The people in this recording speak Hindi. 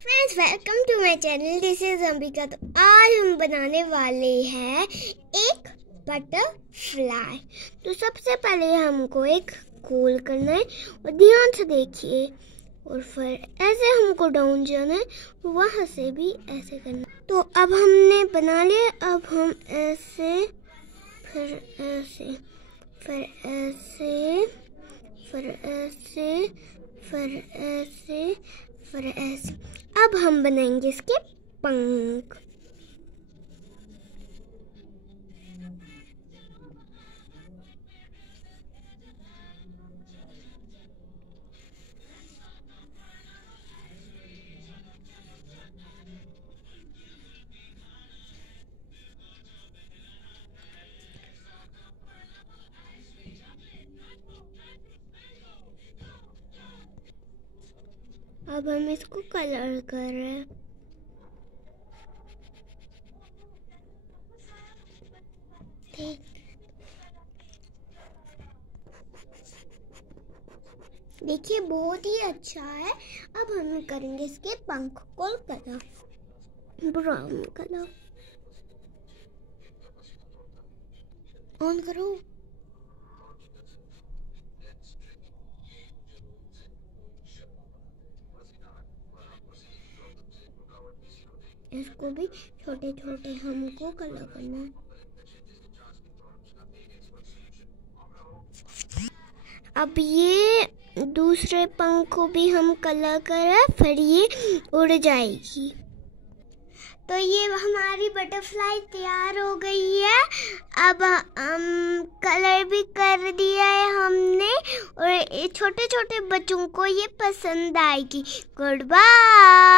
Friends, welcome to my channel. This is Ambika. तो आज हम बनाने वाले हैं एक बटरफ्लाई। तो सबसे पहले हमको एक गोल करना है और ध्यान से देखिए, और फिर ऐसे हमको डाउन जाना है, वहां से भी ऐसे करना है। तो अब हमने बना लिया। अब हम ऐसे, फिर ऐसे, फिर ऐसे, फिर ऐसे, फिर ऐसे, फिर ऐसे। अब हम बनाएंगे इसके पंख। अब हम इसको कलर कर रहे हैं। देखिए, बहुत ही अच्छा है। अब हम करेंगे इसके पंख को कलर, ब्राउन कलर। ऑन करो। इसको भी छोटे छोटे हमको कलर करना है। अब ये दूसरे पंख को भी हम कलर करें, फिर ये उड़ जाएगी। तो ये हमारी बटरफ्लाई तैयार हो गई है। अब हम कलर भी कर दिया है हमने, और छोटे छोटे बच्चों को ये पसंद आएगी। Good bye.